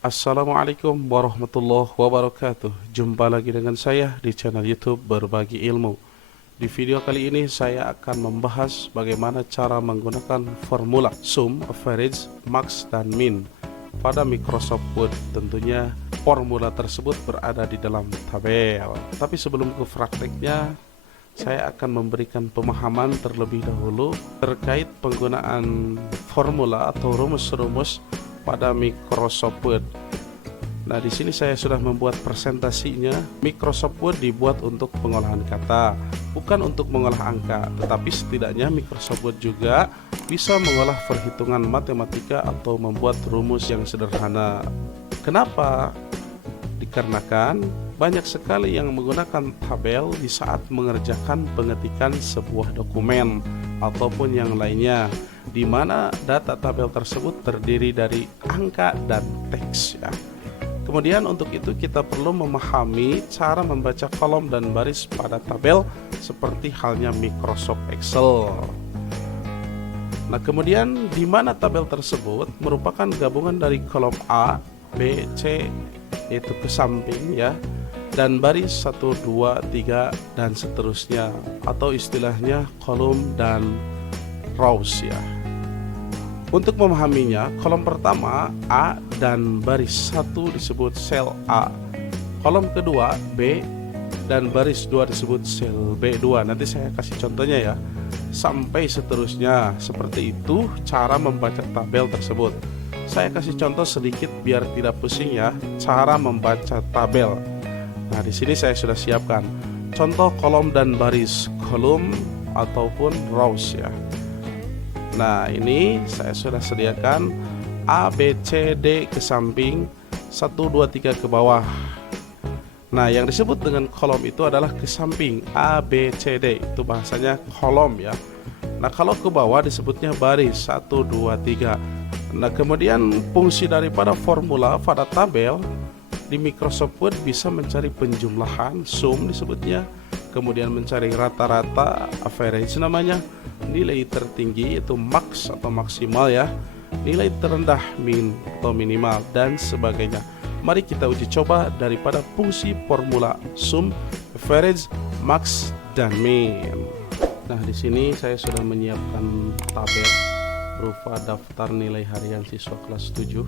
Assalamualaikum warahmatullahi wabarakatuh. Jumpa lagi dengan saya di channel YouTube Berbagi Ilmu. Di video kali ini saya akan membahas bagaimana cara menggunakan formula sum, average, max, dan min pada Microsoft Word. Tentunya formula tersebut berada di dalam tabel. Tapi sebelum ke prakteknya, saya akan memberikan pemahaman terlebih dahulu terkait penggunaan formula atau rumus-rumus pada Microsoft Word. Nah, di sini saya sudah membuat presentasinya. Microsoft Word dibuat untuk pengolahan kata, bukan untuk mengolah angka, tetapi setidaknya Microsoft Word juga bisa mengolah perhitungan matematika atau membuat rumus yang sederhana. Kenapa? Dikarenakan banyak sekali yang menggunakan tabel di saat mengerjakan pengetikan sebuah dokumen ataupun yang lainnya, di mana data tabel tersebut terdiri dari angka dan teks ya. Kemudian untuk itu kita perlu memahami cara membaca kolom dan baris pada tabel seperti halnya Microsoft Excel. Nah, kemudian di mana tabel tersebut merupakan gabungan dari kolom A, B, C, yaitu ke samping ya, dan baris 1, 2, 3 dan seterusnya, atau istilahnya kolom dan rows ya. Untuk memahaminya, kolom pertama A dan baris 1 disebut sel A, kolom kedua B dan baris 2 disebut sel B2. Nanti saya kasih contohnya ya, sampai seterusnya. Seperti itu cara membaca tabel tersebut. Saya kasih contoh sedikit biar tidak pusing ya, cara membaca tabel. Nah, di sini saya sudah siapkan contoh kolom dan baris, kolom ataupun rows ya. Nah, ini saya sudah sediakan A, B, C, D ke samping, 1, 2, 3 ke bawah. Nah, yang disebut dengan kolom itu adalah ke samping, A, B, C, D, itu bahasanya kolom ya. Nah, kalau ke bawah disebutnya baris, 1, 2, 3. Nah, kemudian fungsi daripada formula pada tabel di Microsoft Word bisa mencari penjumlahan, sum disebutnya, kemudian mencari rata-rata, average namanya, nilai tertinggi yaitu max atau maksimal ya, nilai terendah min atau minimal, dan sebagainya. Mari kita uji coba daripada fungsi formula sum, average, max, dan min. Nah, di sini saya sudah menyiapkan tabel berupa daftar nilai harian siswa kelas 7.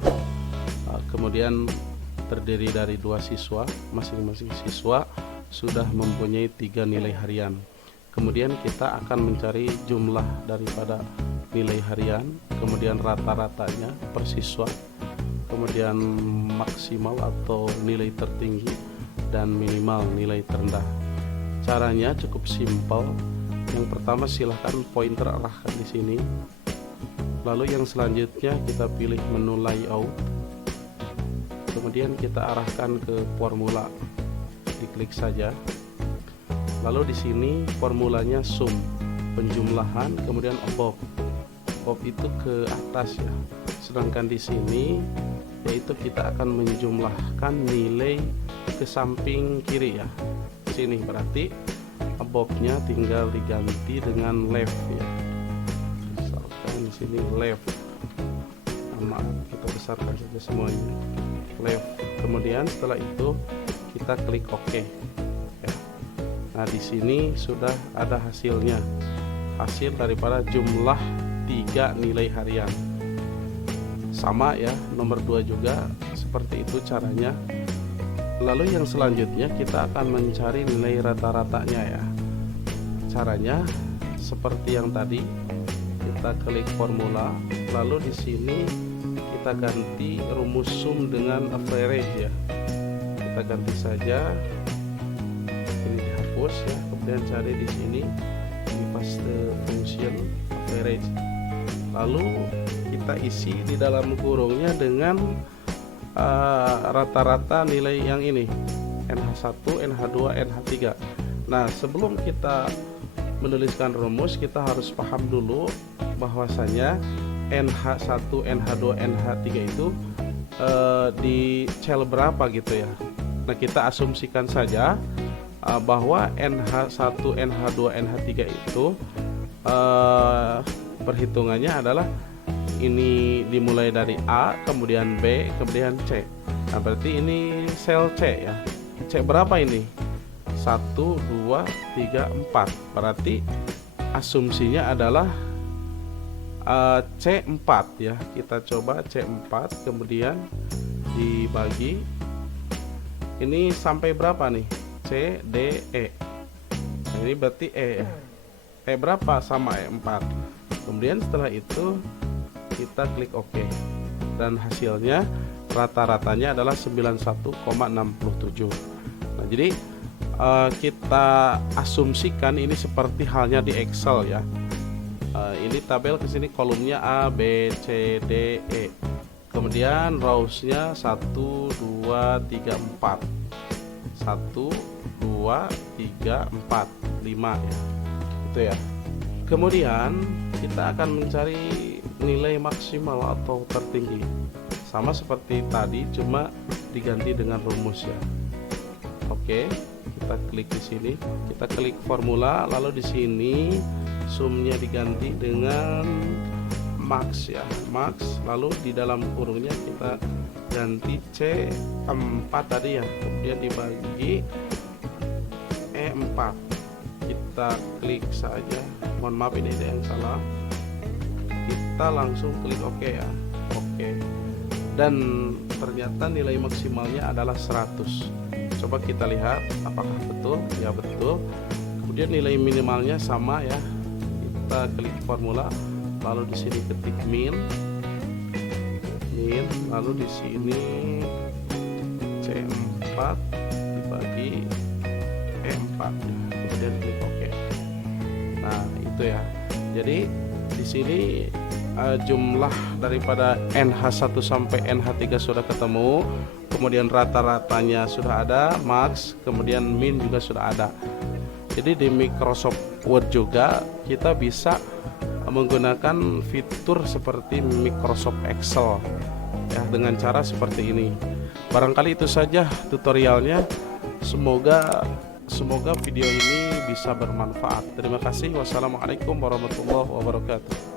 Kemudian terdiri dari 2 siswa, masing-masing siswa sudah mempunyai 3 nilai harian. Kemudian kita akan mencari jumlah daripada nilai harian, kemudian rata-ratanya per siswa, kemudian maksimal atau nilai tertinggi, dan minimal nilai terendah. Caranya cukup simpel. Yang pertama, silahkan pointer arahkan di sini. Lalu yang selanjutnya kita pilih menu layout. Kemudian kita arahkan ke formula. Diklik saja. Lalu di sini formulanya sum, penjumlahan, kemudian above. Above itu ke atas ya. Sedangkan di sini yaitu kita akan menjumlahkan nilai ke samping kiri ya. Di sini berarti above-nya tinggal diganti dengan left ya. Misalkan di sini left. Sama, kita besarkan saja semuanya. Left. Kemudian setelah itu kita klik OK. Ya. Nah, di sini sudah ada hasilnya. Hasil daripada jumlah 3 nilai harian. Sama ya, nomor 2 juga seperti itu caranya. Lalu yang selanjutnya kita akan mencari nilai rata-ratanya ya. Caranya seperti yang tadi, kita klik formula, lalu di sini kita ganti rumus sum dengan average ya. Kita ganti saja, ini dihapus ya. Kemudian cari di sini di paste function average. Lalu kita isi di dalam kurungnya dengan rata-rata nilai yang ini, NH1, NH2, NH3. Nah, sebelum kita menuliskan rumus, kita harus paham dulu bahwasanya NH1, NH2, NH3 itu di cell berapa gitu ya. Nah, kita asumsikan saja bahwa NH1, NH2, NH3 itu perhitungannya adalah ini dimulai dari A, kemudian B, kemudian C. Nah, berarti ini sel C ya. C berapa ini? 1, 2, 3, 4. Berarti asumsinya adalah C4 ya. Kita coba C4, kemudian dibagi. Ini sampai berapa nih? C, D, E. Ini berarti E ya. E berapa? Sama E4. Kemudian setelah itu kita klik OK. Dan hasilnya rata-ratanya adalah 91,67. Nah, jadi kita asumsikan ini seperti halnya di Excel ya. Ini tabel ke sini kolomnya A, B, C, D, E. Kemudian rows-nya 1, 2, 3, 4. 1, 2, 3, 4, 5 ya. Itu ya. Kemudian kita akan mencari nilai maksimal atau tertinggi. Sama seperti tadi, cuma diganti dengan rumus ya. Oke, kita klik di sini, kita klik formula, lalu di sini sumnya diganti dengan max ya, max, lalu di dalam kurungnya kita ganti C4 tadi ya, kemudian dibagi E4. Kita klik saja, mohon maaf ini ada yang salah, kita langsung klik OK ya, OK, dan ternyata nilai maksimalnya adalah 100. Coba kita lihat apakah betul. Ya betul. Kemudian nilai minimalnya sama ya, kita klik formula, lalu di sini ketik min, lalu di sini C4 dibagi E4, kemudian klik OK. Nah itu ya. Jadi di sini jumlah daripada NH1 sampai NH3 sudah ketemu, kemudian rata-ratanya sudah ada, max, kemudian min juga sudah ada. Jadi di Microsoft Word juga kita bisa menggunakan fitur seperti Microsoft Excel ya, dengan cara seperti ini. Barangkali itu saja tutorialnya. Semoga video ini bisa bermanfaat. Terima kasih. Wassalamualaikum warahmatullahi wabarakatuh.